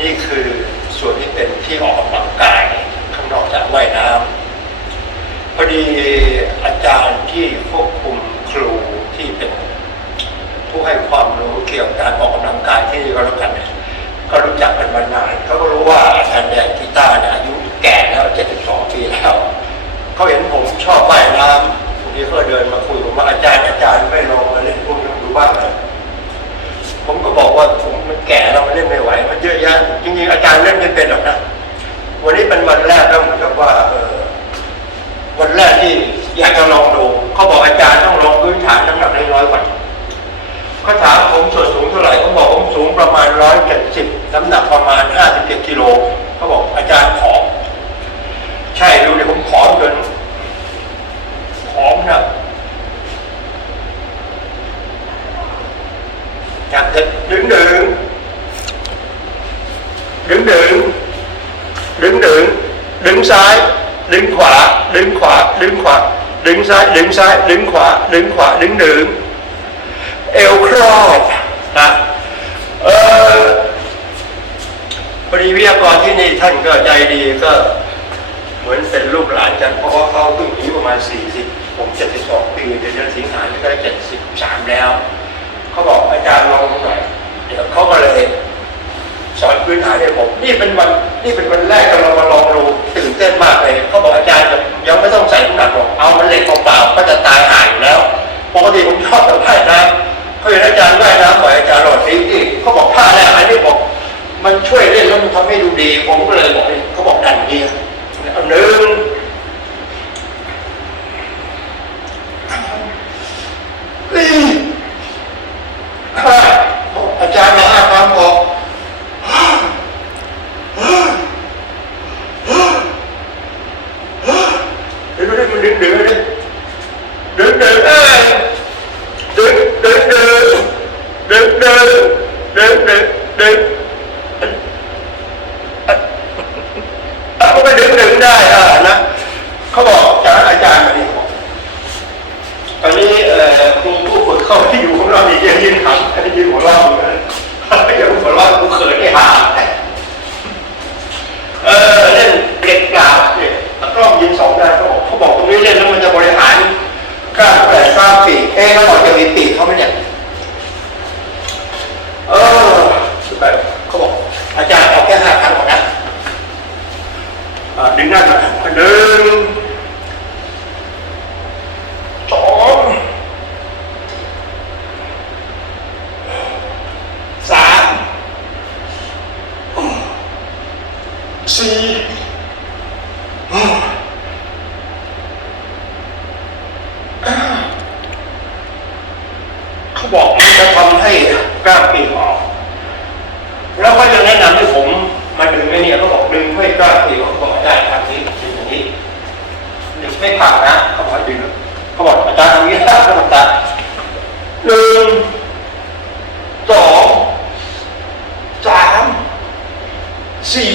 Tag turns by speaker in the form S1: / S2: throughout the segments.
S1: นี่คือส่วนที่เป็นที่ออกกำลังกายข้างนอกจากว่ายน้ำพอดีอาจารย์ที่ควบคุมครูที่เป็นผู้ให้ความรู้เกี่ยวกับการออกกำลังกายที่นี่ก็แล้วกันเนี่ยก็รู้จักกันมานานเขาก็รู้ว่าอาจารย์แดงกีตาร์เนี่ยอายุแก่แล้ว72ปีแล้วเขาเห็นผมชอบว่ายน้ำทีนี้เขาเดินมาคุยผมว่าอาจารย์อาจารย์ไม่ล ริงๆอาจารย์เล่นไม่เป็นหรอกนะ วันนี้เป็นวันแรกแล้วเหมือนกับว่าเออวันแรกที่อยากจะลองดูเขาบอกอาจารย์ต้องลองพื้นฐานน้ำหนักน้อยๆก่อนเขาถามผมส่วนสูงเท่าไหร่เขาบอกผมสูงประมาณร้อยเจ็ดสิบน้ำหนักประมาณห้าสิบเจ็ดกิโลเขาบอกอาจารย์ผอใช่ดูเดี๋ยวผมผอจนผอมนะอยากจะดึงดึงดึงดึงดึงดึงดึ งซ้าย ดึงขวา ดึงขวา ดึงขวา ดึงซ้าย ดึงซ้าย ดึงขวา ดึงขวา ดึงดึงเอวครอบนะเออพอดีวิทยากรที่นี่ท่านก็ใจดีก็เหมือนเป็นลูกหลานกันเพราะว่าเขาเพิ่งอายุประมาณ40ผม72ปีเดือนสิงหาคมก็73แล้ว เขาบอกอาจารย์ลองหน่อยเดี๋ยวเขาก็เลย สอนพื้นฐานให้ผมนี่เป็นวันนี่เป็นวันแรกที่เรามาลองดูตื่นเต้นมากเลยเขาบอกอาจารย์ยังไม่ต้องใส่น้ำหนักหรอกเอามันเหล็กเปล่าก็จะตายหายอยู่แล้วปกติผมชอบแต่ผ้าน้ำเขาเห็นอาจารย์ว่ายน้ำบ่อยอาจารย์หลอดนี้ที่เขาบอกผ้าแรกอันนี้บอกมันช่วยเล่นแล้วมันทำให้ดูดี ผมก็เลยบอกเขาบอกดันดียหนึ่งสี่ห้าอาจารย์มาห้าครั้งพอ เดี๋ยวมันดึงดึงเลยดึงดึงเอ้ยดึงดึงดึงดึงดึงดึง ดึงเอาไปดึงดึงได้อะนะเขาบอกจากอาจารย์มานี่ตอนนี้เอ่อครูผู้ฝึกเข้าที่อยู่ของเรามีเยอะยิ่งทำอันนี้ยืนหัวเราะอยู่นะอย่าหัวเราะกูเขินไอ้ห่าเออเล่นเก็บกล่าวเนี่ยกล้องยิงสองได้เขาบอกเขาบอกตรงนี้เล่นแล้วมันจะบริหารกล้ามแขนกล้ามปีเอ๊ะแล้วบอกจะมีปีกเขาไหมเนี่ยเออแบบเขาบอกอาจารย์เอาแค่ห้าครั้งก่อนนะอ่าดึงหน้าหน่อยหนึ่งสองสาม สี่เขา บอกมันจะทำให้กล้ามปีกออก แล้วก็จะแนะนำให้ผมมาดึงไอ้เนี่ยเขาบอกดึงให้กล้ามปีกออกบอกอาจารย์ทำนี้ดึงอย่างนี้ดึงไม่ขาดนะเขาบอกดึงเขาบอกอาจารย์ทำงนี้นะเขาบอกอาจารย์หนึ่งสองสามสี่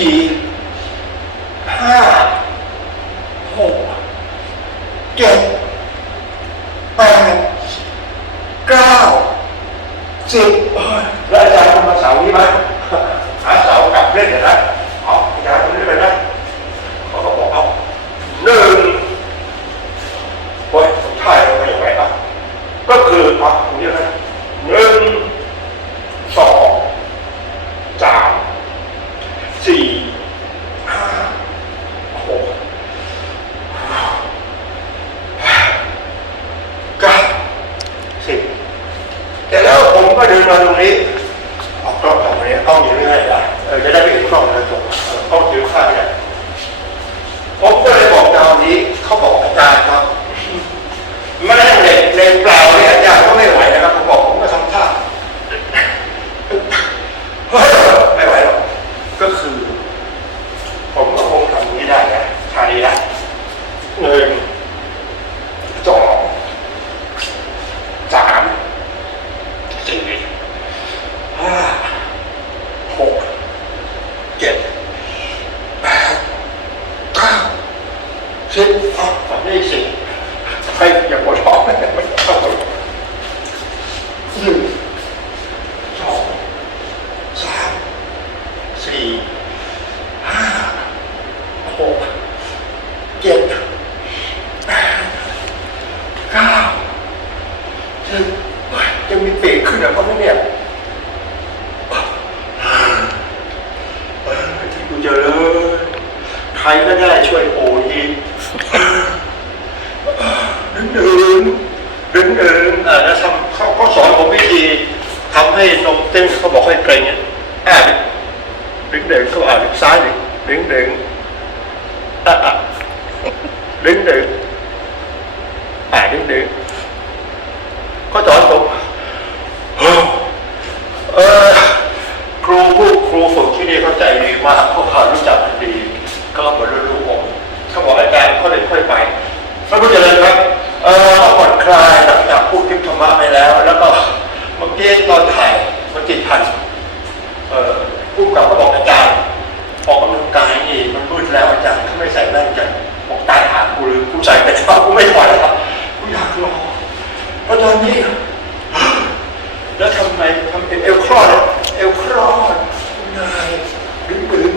S1: โอทีดึงดึงดึงดึงอ่าแล้วทำเขาก็สอนผมวิธีทำให้นมเต้นเขาบอกให้เกรงเนี่ยอ่าดึงดึงเขาอ่านซ้ายดึงดึงดึงอะอะดึงดึงอ่าดึงดึงเขาสอนผมเออครูผู้ครูฝึกที่นี่เข้าใจดีมากเขาขารู้จักกันดี ก็เหมือนลูกๆผมเขาบอกอาจารย์เขาเลยค่อยไปพระพุทธเจ้าครับ เออผ่อนคลายหลังจากพูดคลิปธรรมะไปแล้ว แล้วก็เมื่อกี้ตอนถ่ายมันติดพันเออผู้กำกับก็บอกอาจารย์ออกกำลังกายนี่มันมืดแล้วอาจารย์เขาไม่ใส่แว่นกันบอกตายหากูหรือกูใส่ไปแล้วกูไม่ถอยแล้วครับกูอยากรอเพราะตอนนี้ แล้วทำไมทำเป็นเอลคลอดอะเอลคลอดคุณนายดึงดึง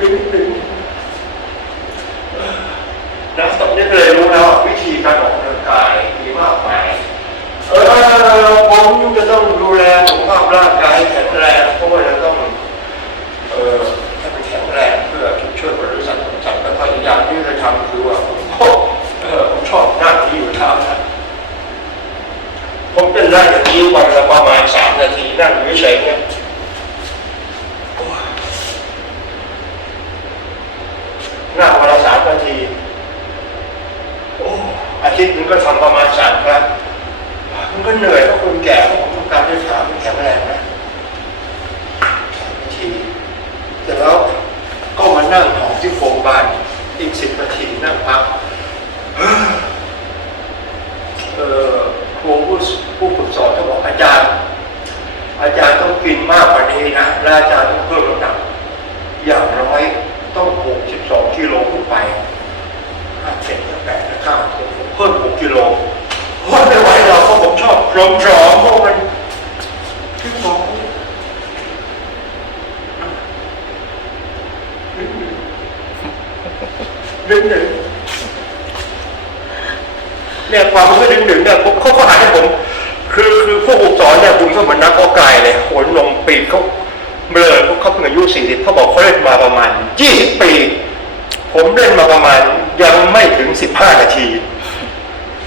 S1: ดึงดึงนะตอนนี้ก็เลยรู้แล้วว่าวิธีการออกกำลังกายมีมากมายเออผมจะต้องดูแลสุขภาพร่างกายให้แข็งแรงเพราะว่าจะต้อง เออให้มันแข็งแรงเพื่อช่วยบริษัทของฉันแล้วก็อีกอย่างที่จะทำคือว่าผมเออผมชอบนั่งที่อยู่เท้านะ ผมเป็นนั่งอย่างนี้วันละประมาณสามนาทีนั่งอยู่เฉยๆเนี่ยนั่งวันละสามนาทีโอ้อาทิตย์หนึงก็ทำประมาณสามครั้งมันก็เหนื่อยเพราะคนแก่เพราะผมต้องการให้ขามันแข็งแรงนะนาทีเสร็จแล้วก็มานั่งหอมที่โรงพยาบาลอีกสิบนาทีนั่งพัก เอ่อครูผู้ผู้ฝึกสอนเขาบอกอาจารย์ อาจารย์ต้องกินมากกว่านี้นะและอาจารย์ต้องเพิ่มน้ำหนักอย่างน้อยต้อง 62กิโลขึ้นไปห้าเจ็ดแปดเก้าเพิ่ม 6กิโลโอ้ยไม่ไหวหรอกเพราะผมชอบพร้อมร้อมเพราะมันที่สอง หนึ่งหนึ่งเนี่ยความรู้ดึงดึงเนี่ยเขาเขาหาให้ผม คือคือผู้ฝึกสอนเนี่ยคุณก็เหมือนนักออกกายเลยโหนลงปีนเขาเบลอเขาเขาเพิ่งอายุสี่สิบเขาบอกเขาเล่นมาประมาณยี่สิบปี ผมเล่นมาประมาณยังไม่ถึงสิบห้านาที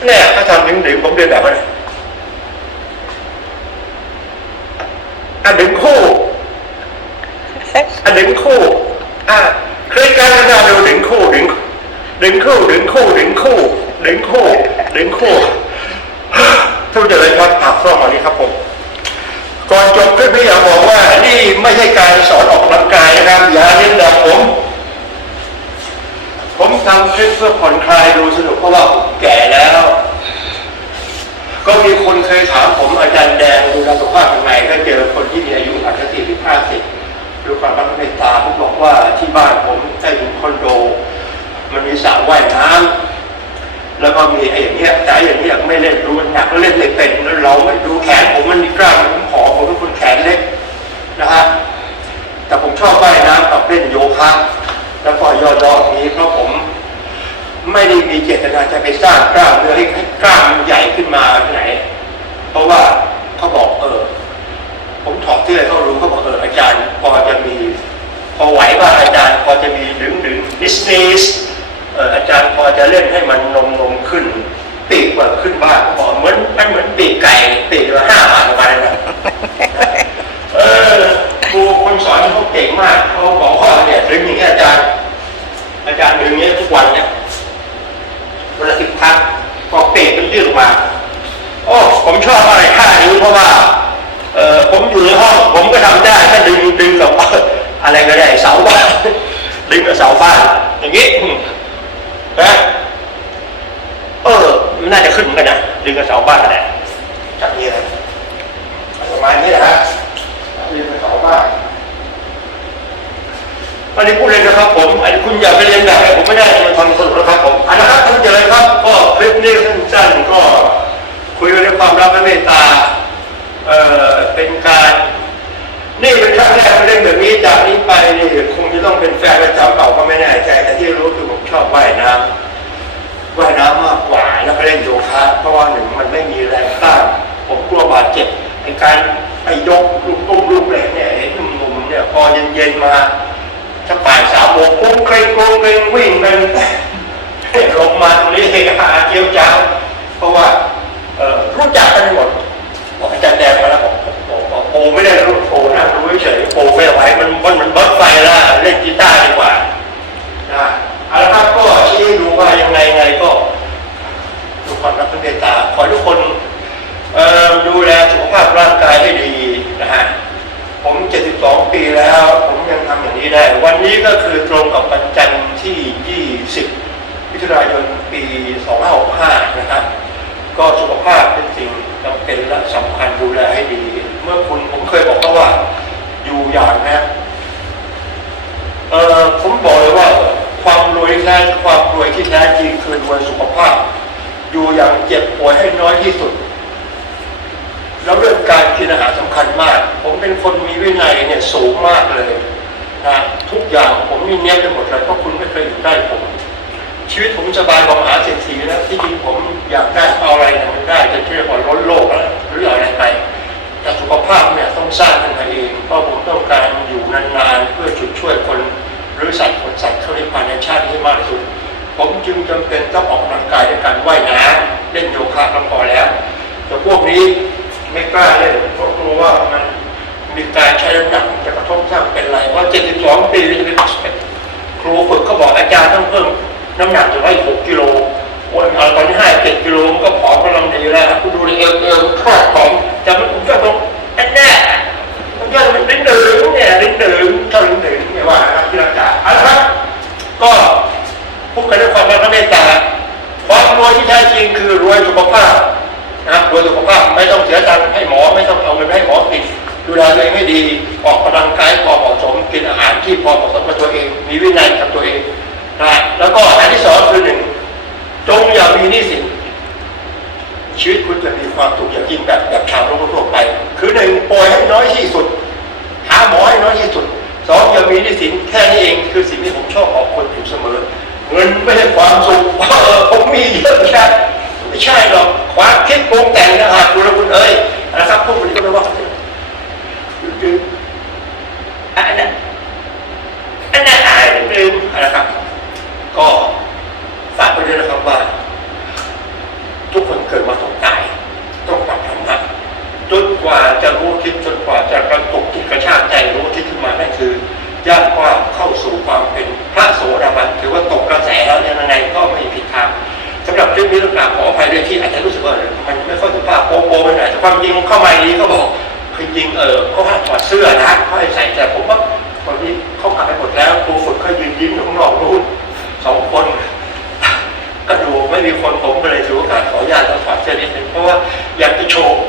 S1: เนี่ยถ้าทำดึงดึงผมเรียนแบบว่าอะดึงคู่อะดึงคู่อะเคยการงานดูดึงคู่ดึง ดึงคู่ดึงคู่ดึงคู่ดึงคู่ดึงคู่ทุกเดือนครับผักฟร่องมานี้ครับผมก่อนจบคลิปนี้อยากบอกว่านี่ไม่ใช่การสอนออกกำลังกายนะครับอย่าเรียนแบบผม ผมทำคลิปเพื่อผ่อนคลายดูสนุกเพราะว่าผมแก่แล้ว ก็มีคนเคยถามผมอาจารย์แดงดูแลสุขภาพยังไงก็เจอคนที่มีอายุอาจจะสี่สิบห้าสิบดูความรักเมตตาผมบอกว่าที่บ้านผมใต้ถุนคอนโด มันมีสระว่ายน้ำ แล้วก็มีไอ้อย่างเงี้ยแต่อย่างเงี้ยไม่เล่นรู้มันหนักเล่นไม่เป็นแล้วเราไม่ดูแขนผมมันมีกล้ามผมผอมผมเป็นคนแขนเล็กนะฮะแต่ผมชอบว่ายน้ำกับเล่นโยคะแล้วก็ย่อๆนี้เพราะผมไม่ได้มีเจตนาจะไปสร้างกล้ามเนื้อให้กล้ามใหญ่ขึ้นมาที่ไหน เพราะว่าเขาบอกเออ ผมถอดเสื้อเขารู้เขาบอกเอออาจารย์พอจะมีพอไหวว่าอาจารย์พอจะมีดึงดึงดิสนีส จะเล่นให้มันนมนมขึ้นปีกเปิดขึ้นบ้างเขาบอกเหมือนมันเหมือนปีกไก่ปีกละห้าบาทประมาณนั้นเออครูคนสอนเขาเก่งมากเขาบอกว่าเนี่ยดึงอย่างเงี้อาจารย์อาจารย์ดึงอย่างเงี้ทุกวันเนี่ยวันละสิบครั้งพอปีกมันยืดออกมาโอ้ผมชอบอะไรท่านี้เพราะว่าเออผมอยู่ในห้องผมก็ทำได้ถ้าดึงดึงกับอะไรก็ได้เสาบ้านดึงกับเสาบ้านอย่างนี้ นะเออ มันน่าจะขึ้นเหมือนกันนะ ดึงกระเสาบ้านแหละจากนี้นะประมาณนี้แหละฮะดึงกระเสาบ้านอันนี้พูดเลยนะครับผมอ้คุณอย่าไปเรียนแบบผมไม่ได้จะมันทำสนุกนะครับผมอันนะครับท่านเจริญครับ ก็คลิปนี้สั้นๆก็คุยกันเรื่องความรักและเมตตา เอ่อ เป็นการ นี่เป็นครั้งแรกเล่นแบบนี้จากนี้ไปนี่คงจะต้องเป็นแฟนประจำเก่าก็ไม่แน่ใจแต่ที่รู้คือผมชอบว่ายน้ำว่ายน้ำมากกว่าแล้วก็เล่นโยคะเพราะว่าหนึ่งมันไม่มีแรงต้านผมกลัวบาดเจ็บในการไปยกลูกตุ้มลูกแหลกเนี่ยเห็นหนุ่มเนี่ยพอเย็นๆมาถ้าป่ายสาวโบกโค้งเครโค้งเครงวิ่งเป็นลงมาตรงนี้เฮาเจียวจ้าเพราะว่ารู้จักกันหมดออาจารย์แดงมาแล้วบอกโอ้ไม่ได้รู้ เฉยๆโปไม่เอาไว้มันมันมันบดไฟแล้วเล่นกีตาร์ดีกว่านะเอาละครับก็ชี้ดูว่ายังไงไงก็ทุกคนรับเมตาขอทุกคนเอ่อดูแลสุขภาพร่างกายให้ดีนะฮะผม 72 ปีแล้ว ผมยังทำอย่างนี้ได้ วันนี้ก็คือตรงกับวันจันทร์ที่ 20มิถุนายนปี 2565 นะครับก็สุขภาพเป็นสิ่งจำเป็นและสำคัญดูแลให้ดี เมื่อคุณผมเคยบอกว่า อยู่อย่างนะเอ่อผมบอกเลยว่าความรวยแท้ความรวยที่แท้จริงคือรวยสุขภาพ อยู่อย่างเจ็บป่วยให้น้อยที่สุด แล้วเรื่องการกินอาหารสำคัญมาก ผมเป็นคนมีวินัยเนี่ยสูงมากเลยนะทุกอย่างผมมีเนี้ยไปหมดเลยเพราะคุณไม่เคยอยู่ใกล้ผมชีวิตผมสบายกว่าหาเศรษฐีนะที่จริงผมอยากได้เอาอะไรเนี่ยมันได้จะเรียกว่าล้นโลกแล้วหรืออะไรไป แต่สุขภาพเนี่ยต้องสร้างขึ้นมาเองเพราะผมต้องการอยู่นานๆเพื่อจุดช่วยคนหรือสัตว์คนสัตว์เข้านภายในชาติให้มากที่สุด ผมจึงจำเป็นต้องออกกำลังกายด้วยการว่ายน้ำเล่นโยคะก็พอแล้ว แต่พวกนี้ไม่กล้าเล่นเพราะกลัวว่ามันมีการใช้น้ำหนักจะกระทบสร้างเป็นไรเพราะ72ปีจะเป็นครูฝึกเขาบอกอาจารย์ต้องเพิ่มน้ำหนักจะไว้6กิโลโอ้ยเอาตอนนี้ห้าเจ็ดกิโลก็ผอมกำลังดีแล้วครับคุณดูในเอวเอวครอบผอมจะมันก็ต้อง แน่แน่ๆมันก็มันลิ้นดึงเนี่ยลิ้นดึงเท่าลิ้นดึงไม่ว่านะครับที่ราจ่าเอาละครับก็พูดกันด้วยความรักและเมตตาความรวยที่แท้จริงคือรวยสุขภาพนะรวยสุขภาพไม่ต้องเสียตังค์ให้หมอไม่ต้องเอาเงินไปให้หมอติดดูแลตัวเองให้ดี ออกกำลังกายพอเหมาะสมกินอาหารที่พอเหมาะสมกับตัวเอง มีวินัยกับตัวเองนะแล้วก็อันที่สองคือหนึ่งจงอย่ามีหนี้สินชีวิตคุณจะมีความสุขอย่างยิ่งแบบแบบชาวโลกทั่ว ป่วยให้น้อยที่สุด หาหมอให้น้อยที่สุดสองอย่ามีนี้สินแค่นี้เองคือสิ่งที่ผมชอบบอกคนอยู่เสมอ เงินไม่ใช่ความสุขผมมีเยอะแยะไม่ใช่หรอกความคิดปรงแต่งนะฮะคุณละคุณเอ้ยนะครับพวกนี้ก็ไม่ว่าคืออันนั้นอันนั้นอะไรลืมนะครับ ก็ฝากไปด้วยนะครับว่า เนิดนึงเพราะว่าอยากจะโชว์